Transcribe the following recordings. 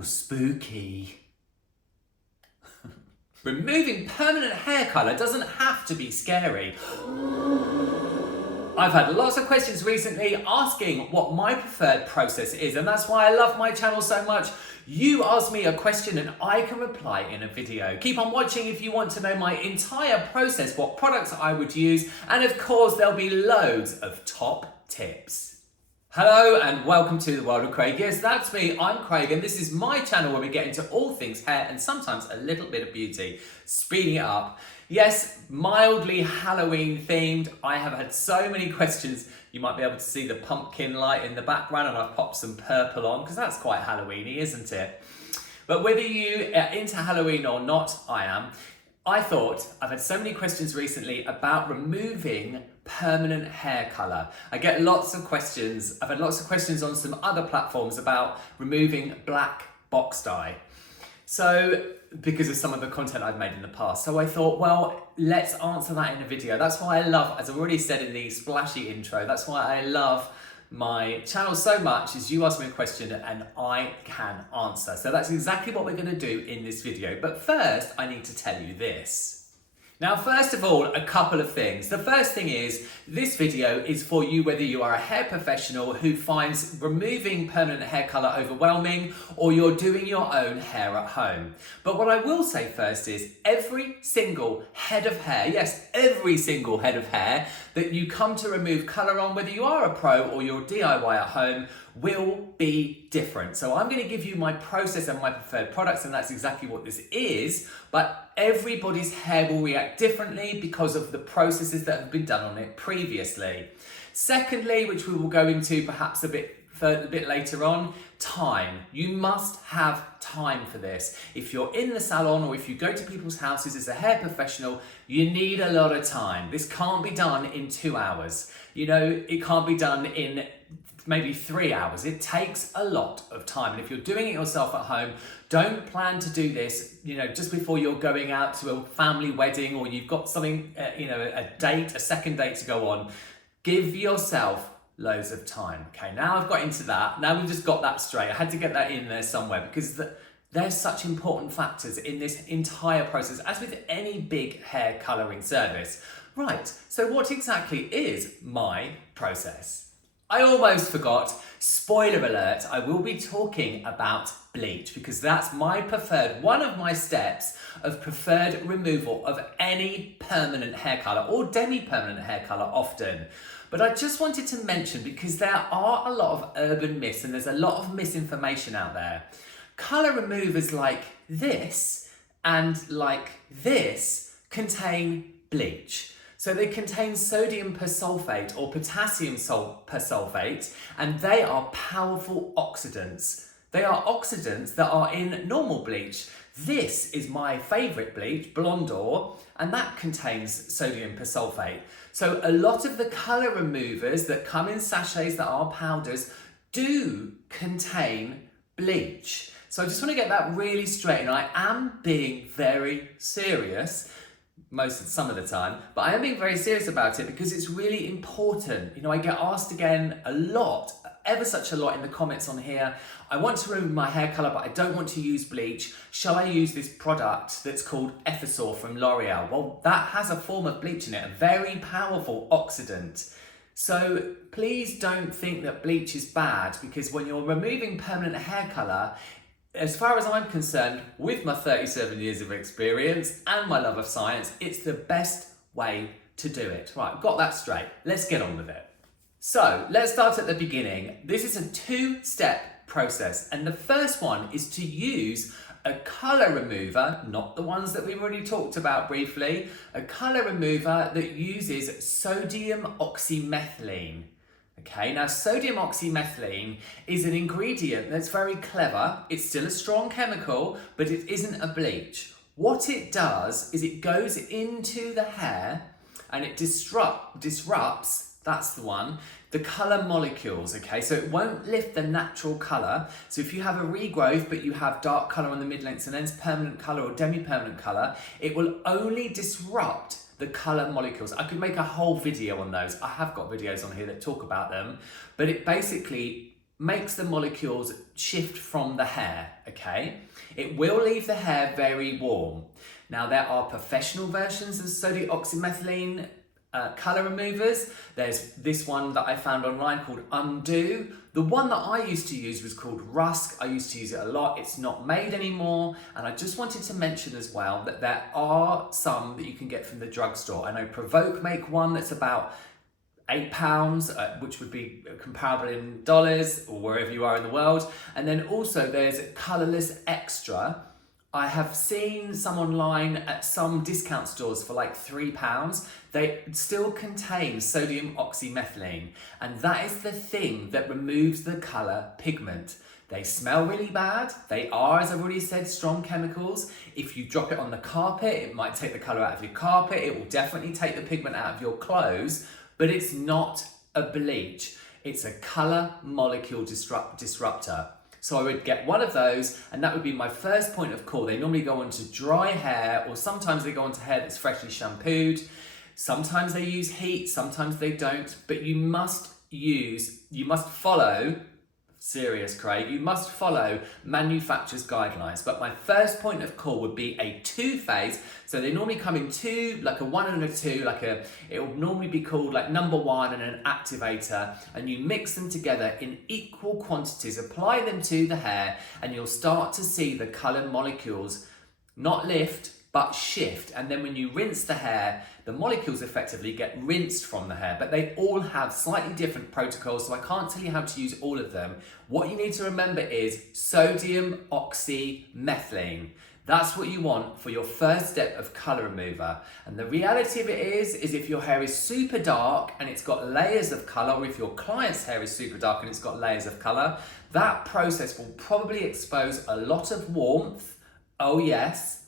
Ooh, spooky. Removing permanent hair colour doesn't have to be scary. I've had lots of questions recently asking what my preferred process is, and that's why I love my channel so much. You ask me a question and I can reply in a video. Keep on watching if you want to know my entire process, what products I would use, and of course there'll be loads of top tips. Hello and welcome to the world of Craig. Yes, that's me, I'm Craig, and this is my channel where we get into all things hair and sometimes a little bit of beauty, speeding it up. Yes, mildly Halloween themed. I have had so many questions. You might be able to see the pumpkin light in the background, and I've popped some purple on because that's quite Halloweeny, isn't it? But whether you are into Halloween or not, I am. I thought, I've had so many questions recently about removing permanent hair colour. I get lots of questions. I've had lots of questions on some other platforms about removing black box dye. So, because of some of the content I've made in the past. So I thought, well, let's answer that in a video. That's why I love, as I've already said in the splashy intro, that's why I love my channel so much, is you ask me a question and I can answer. So that's exactly what we're going to do in this video. But first, I need to tell you this. Now, first of all, a couple of things. The first thing is, this video is for you whether you are a hair professional who finds removing permanent hair colour overwhelming, or you're doing your own hair at home. But what I will say first is, every single head of hair, yes, every single head of hair that you come to remove colour on, whether you are a pro or you're DIY at home, will be different. So I'm going to give you my process and my preferred products, and that's exactly what this is, but everybody's hair will react differently because of the processes that have been done on it previously. Secondly, which we will go into perhaps a bit later on, time. You must have time for this. If you're in the salon or if you go to people's houses as a hair professional, you need a lot of time. This can't be done in 2 hours. You know, it can't be done in maybe 3 hours. It takes a lot of time. And if you're doing it yourself at home, don't plan to do this, you know, just before you're going out to a family wedding or you've got something, a second date to go on. Give yourself loads of time. Okay, now I've got into that. Now we've just got that straight. I had to get that in there somewhere because there's such important factors in this entire process, as with any big hair colouring service. Right, so what exactly is my process? I almost forgot, spoiler alert, I will be talking about bleach because that's my preferred, one of my steps of preferred removal of any permanent hair colour or demi-permanent hair colour often. But I just wanted to mention, because there are a lot of urban myths and there's a lot of misinformation out there. Colour removers like this and like this contain bleach. So they contain sodium persulfate or potassium persulfate, and they are powerful oxidants. They are oxidants that are in normal bleach. This is my favourite bleach, Blonde Or, and that contains sodium persulfate. So a lot of the colour removers that come in sachets that are powders do contain bleach. So I just want to get that really straight, and I am being very serious some of the time, but I am being very serious about it because it's really important. You know, I get asked again a lot, ever such a lot in the comments on here. I want to remove my hair colour, but I don't want to use bleach. Shall I use this product that's called Effacor from L'Oreal? Well, that has a form of bleach in it, a very powerful oxidant. So please don't think that bleach is bad, because when you're removing permanent hair colour, as far as I'm concerned, with my 37 years of experience and my love of science, it's the best way to do it. Right, got that straight. Let's get on with it. So let's start at the beginning. This is a two-step process, and the first one is to use a colour remover, not the ones that we've already talked about briefly, a colour remover that uses sodium oxymethylene. Okay, now sodium oxymethylene is an ingredient that's very clever. It's still a strong chemical, but it isn't a bleach. What it does is it goes into the hair and it disrupts, that's the one, the colour molecules, okay? So it won't lift the natural colour. So if you have a regrowth, but you have dark colour on the mid-lengths and then permanent colour or demi-permanent colour, it will only disrupt the colour molecules. I could make a whole video on those. I have got videos on here that talk about them, but it basically makes the molecules shift from the hair, okay? It will leave the hair very warm. Now, there are professional versions of sodium oxymethylene colour removers. There's this one that I found online called Undo. The one that I used to use was called Rusk. I used to use it a lot. It's not made anymore. And I just wanted to mention as well that there are some that you can get from the drugstore. I know Provoke make one that's about £8, which would be comparable in dollars or wherever you are in the world. And then also there's Colourless Extra. I have seen some online at some discount stores for like £3. They still contain sodium oxymethylene, and that is the thing that removes the colour pigment. They smell really bad. They are, as I've already said, strong chemicals. If you drop it on the carpet, it might take the colour out of your carpet. It will definitely take the pigment out of your clothes, but it's not a bleach. It's a colour molecule disruptor. So I would get one of those, and that would be my first point of call. They normally go onto dry hair, or sometimes they go onto hair that's freshly shampooed. Sometimes they use heat, sometimes they don't, but you must follow, serious Craig, you must follow manufacturer's guidelines. But my first point of call would be a two-phase. So they normally come in two, like a 1 and a 2, it will normally be called like number 1 and an activator, and you mix them together in equal quantities, apply them to the hair, and you'll start to see the colour molecules not lift, but shift. And then when you rinse the hair, the molecules effectively get rinsed from the hair, but they all have slightly different protocols, so I can't tell you how to use all of them. What you need to remember is sodium oxymethylene. That's what you want for your first step of colour remover. And the reality of it is if your hair is super dark and it's got layers of colour, or if your client's hair is super dark and it's got layers of colour, that process will probably expose a lot of warmth, oh yes,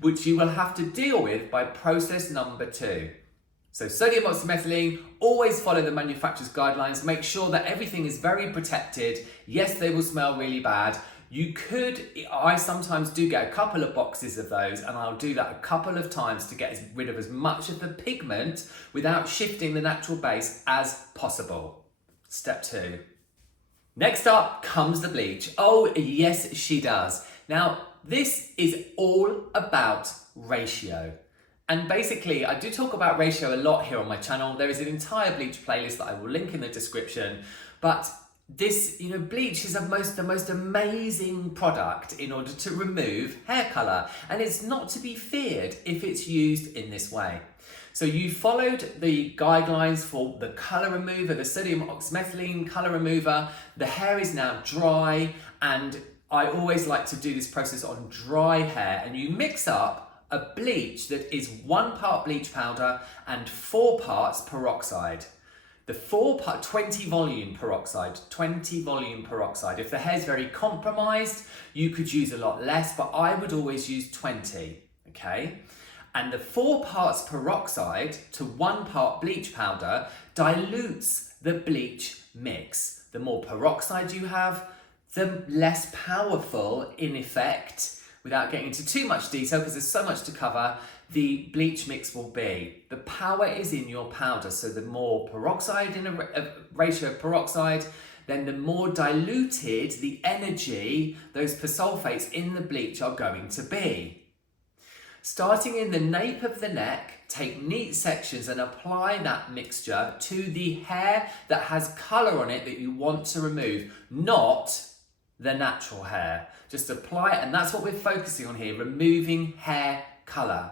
which you will have to deal with by process number 2. So sodium oxymethylene, always follow the manufacturer's guidelines. Make sure that everything is very protected. Yes, they will smell really bad. I sometimes do get a couple of boxes of those, and I'll do that a couple of times to get rid of as much of the pigment without shifting the natural base as possible. Step 2. Next up comes the bleach. Oh, yes, she does. Now, this is all about ratio. And basically, I do talk about ratio a lot here on my channel. There is an entire bleach playlist that I will link in the description. But this, bleach is the most amazing product in order to remove hair colour. And it's not to be feared if it's used in this way. So you followed the guidelines for the colour remover, the sodium oxymethylene colour remover. The hair is now dry, and I always like to do this process on dry hair, and you mix up a bleach that is 1 part bleach powder and 4 parts peroxide. The 20 volume peroxide. If the hair's very compromised, you could use a lot less, but I would always use 20, okay? And the 4 parts peroxide to 1 part bleach powder dilutes the bleach mix. The more peroxide you have, the less powerful, in effect, without getting into too much detail because there's so much to cover, the bleach mix will be. The power is in your powder, so the more peroxide in a ratio of peroxide, then the more diluted the energy, those persulfates in the bleach are going to be. Starting in the nape of the neck, take neat sections and apply that mixture to the hair that has colour on it that you want to remove, not the natural hair. Just apply it, and that's what we're focusing on here, removing hair colour.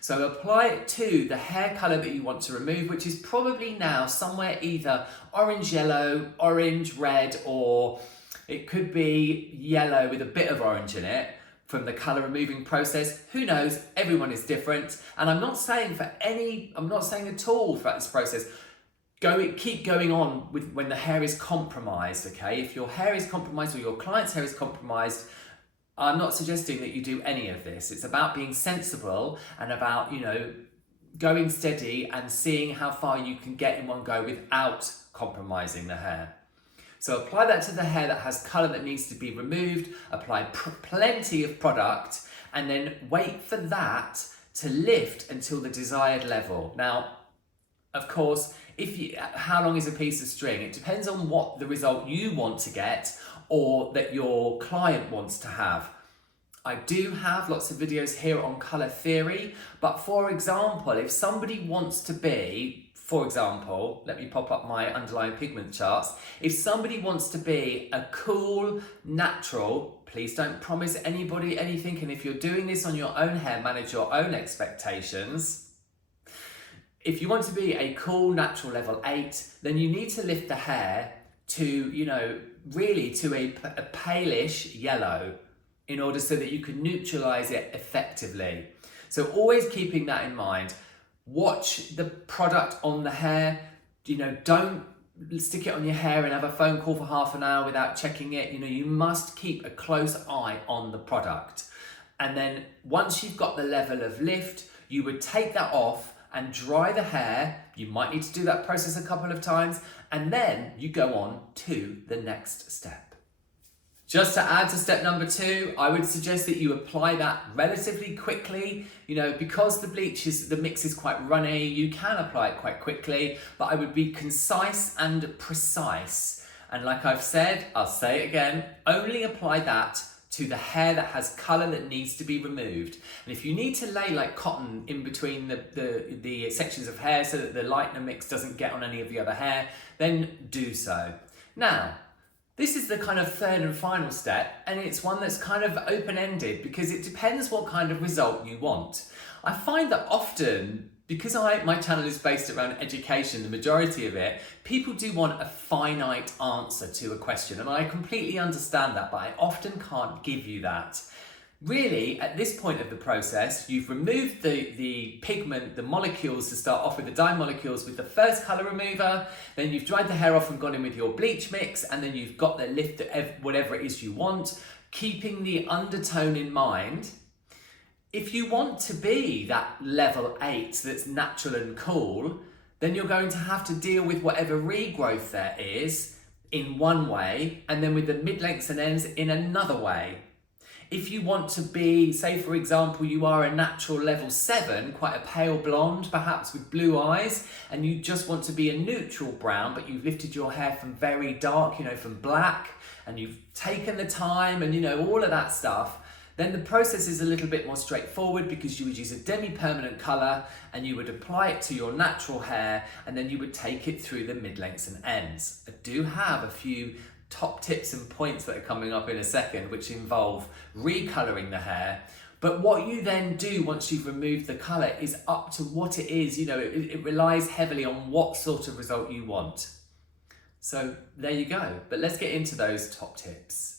So apply it to the hair colour that you want to remove, which is probably now somewhere either orange yellow, orange red, or it could be yellow with a bit of orange in it from the colour removing process. Who knows? Everyone is different. And I'm not saying at all throughout this process, keep going on with when the hair is compromised, okay? If your hair is compromised or your client's hair is compromised, I'm not suggesting that you do any of this. It's about being sensible and about, going steady and seeing how far you can get in one go without compromising the hair. So apply that to the hair that has colour that needs to be removed, apply plenty of product, and then wait for that to lift until the desired level. Now, Of course, how long is a piece of string? It depends on what the result you want to get or that your client wants to have. I do have lots of videos here on colour theory, but for example, if somebody wants to be, for example, let me pop up my underlying pigment charts. If somebody wants to be a cool, natural, please don't promise anybody anything, and if you're doing this on your own hair, manage your own expectations. If you want to be a cool, natural level 8, then you need to lift the hair to, really to a palish yellow in order so that you can neutralize it effectively. So always keeping that in mind. Watch the product on the hair. Don't stick it on your hair and have a phone call for half an hour without checking it. You must keep a close eye on the product. And then once you've got the level of lift, you would take that off and dry the hair. You might need to do that process a couple of times, and then you go on to the next step. Just to add to step number 2, I would suggest that you apply that relatively quickly. Because the mix is quite runny, you can apply it quite quickly, but I would be concise and precise. And like I've said, I'll say it again, only apply that to the hair that has colour that needs to be removed. And if you need to lay like cotton in between the sections of hair so that the lightener mix doesn't get on any of the other hair, then do so. Now, this is the kind of third and final step, and it's one that's kind of open-ended because it depends what kind of result you want. I find that often, because my channel is based around education, the majority of it, people do want a finite answer to a question, and I completely understand that, but I often can't give you that. Really, at this point of the process, you've removed the pigment, the molecules to start off with, the dye molecules with the first colour remover, then you've dried the hair off and gone in with your bleach mix, and then you've got the lift, whatever it is you want, keeping the undertone in mind. If you want to be that level 8 that's natural and cool, then you're going to have to deal with whatever regrowth there is in one way, and then with the mid-lengths and ends in another way. If you want to be, say for example, you are a natural level 7, quite a pale blonde, perhaps with blue eyes, and you just want to be a neutral brown, but you've lifted your hair from very dark, from black, and you've taken the time and, all of that stuff, then the process is a little bit more straightforward because you would use a demi-permanent colour and you would apply it to your natural hair, and then you would take it through the mid-lengths and ends. I do have a few top tips and points that are coming up in a second, which involve recolouring the hair. But what you then do once you've removed the colour is up to what it is. It relies heavily on what sort of result you want. So there you go. But let's get into those top tips.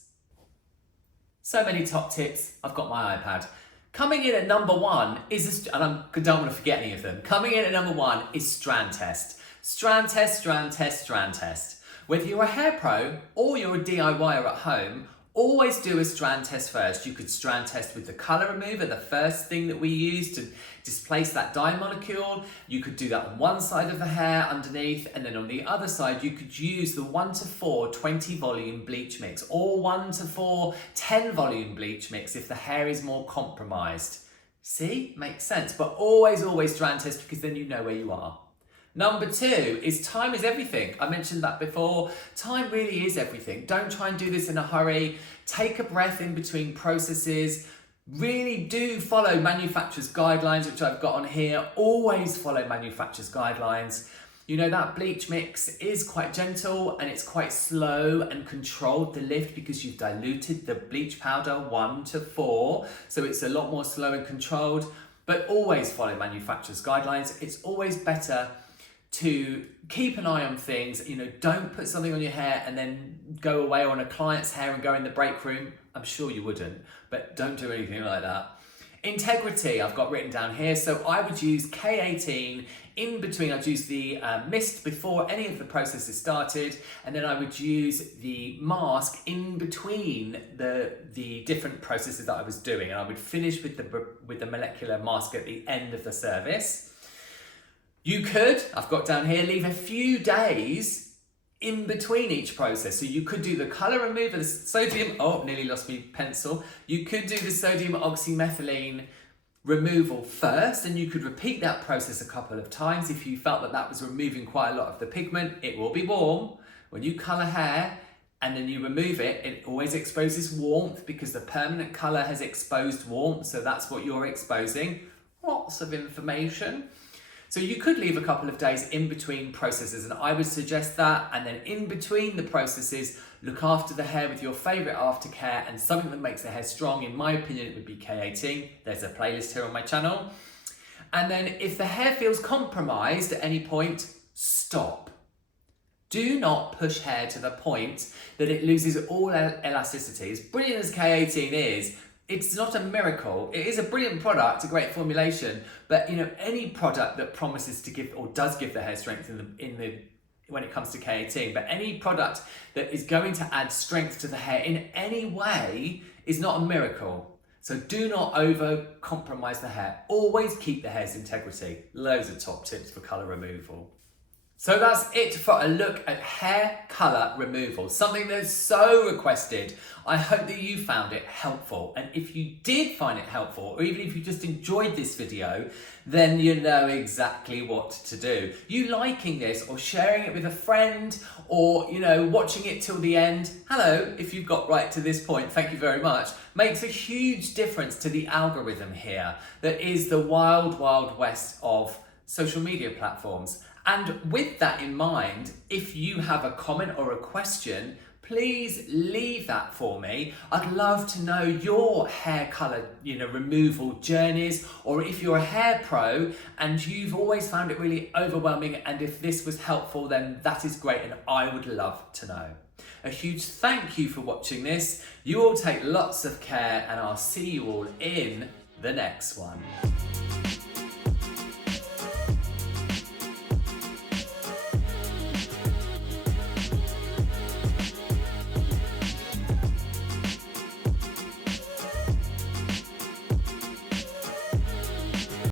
So many top tips. I've got my iPad. Coming in at number 1 is, and I don't want to forget any of them. Coming in at number 1 is strand test. Strand test, strand test, strand test. Whether you're a hair pro or you're a DIYer at home, always do a strand test first. You could strand test with the colour remover, the first thing that we use to displace that dye molecule. You could do that on one side of the hair underneath, and then on the other side you could use the 1:4 20 volume bleach mix, or 1:4 10 volume bleach mix if the hair is more compromised. See? Makes sense. But always strand test, because then you know where you are. Number 2 is time is everything. I mentioned that before. Time really is everything. Don't try and do this in a hurry. Take a breath in between processes. Really do follow manufacturer's guidelines, which I've got on here. Always follow manufacturer's guidelines. That bleach mix is quite gentle and it's quite slow and controlled, the lift, because you've diluted the bleach powder 1:4. So it's a lot more slow and controlled, but always follow manufacturer's guidelines. It's always better to keep an eye on things. Don't put something on your hair and then go away on a client's hair and go in the break room. I'm sure you wouldn't, but don't do anything like that. Integrity, I've got written down here. So I would use K18 in between. I'd use the mist before any of the processes started, and then I would use the mask in between the different processes that I was doing, and I would finish with the molecular mask at the end of the service. You could, I've got down here, leave a few days in between each process. So you could do the colour remover, the sodium, nearly lost my pencil. You could do the sodium oxymethylene removal first, and you could repeat that process a couple of times if you felt that that was removing quite a lot of the pigment. It will be warm. When you colour hair and then you remove it, it always exposes warmth because the permanent colour has exposed warmth, so that's what you're exposing. Lots of information. So you could leave a couple of days in between processes, and I would suggest that. And then in between the processes, look after the hair with your favourite aftercare and something that makes the hair strong. In my opinion, it would be K18. There's a playlist here on my channel. And then if the hair feels compromised at any point, stop. Do not push hair to the point that it loses all elasticity. As brilliant as K18 is, it's not a miracle. It is a brilliant product, a great formulation, but any product that promises to give or does give the hair strength when it comes to K18, but any product that is going to add strength to the hair in any way is not a miracle. So do not over compromise the hair. Always keep the hair's integrity. Loads of top tips for colour removal. So that's it for a look at hair colour removal, something that's so requested. I hope that you found it helpful. And if you did find it helpful, or even if you just enjoyed this video, then you know exactly what to do. You liking this or sharing it with a friend or, watching it till the end. Hello, if you've got right to this point, thank you very much. Makes a huge difference to the algorithm here that is the wild, wild west of social media platforms. And with that in mind, if you have a comment or a question, please leave that for me. I'd love to know your hair colour, removal journeys, or if you're a hair pro and you've always found it really overwhelming, and if this was helpful, then that is great and I would love to know. A huge thank you for watching this. You all take lots of care and I'll see you all in the next one.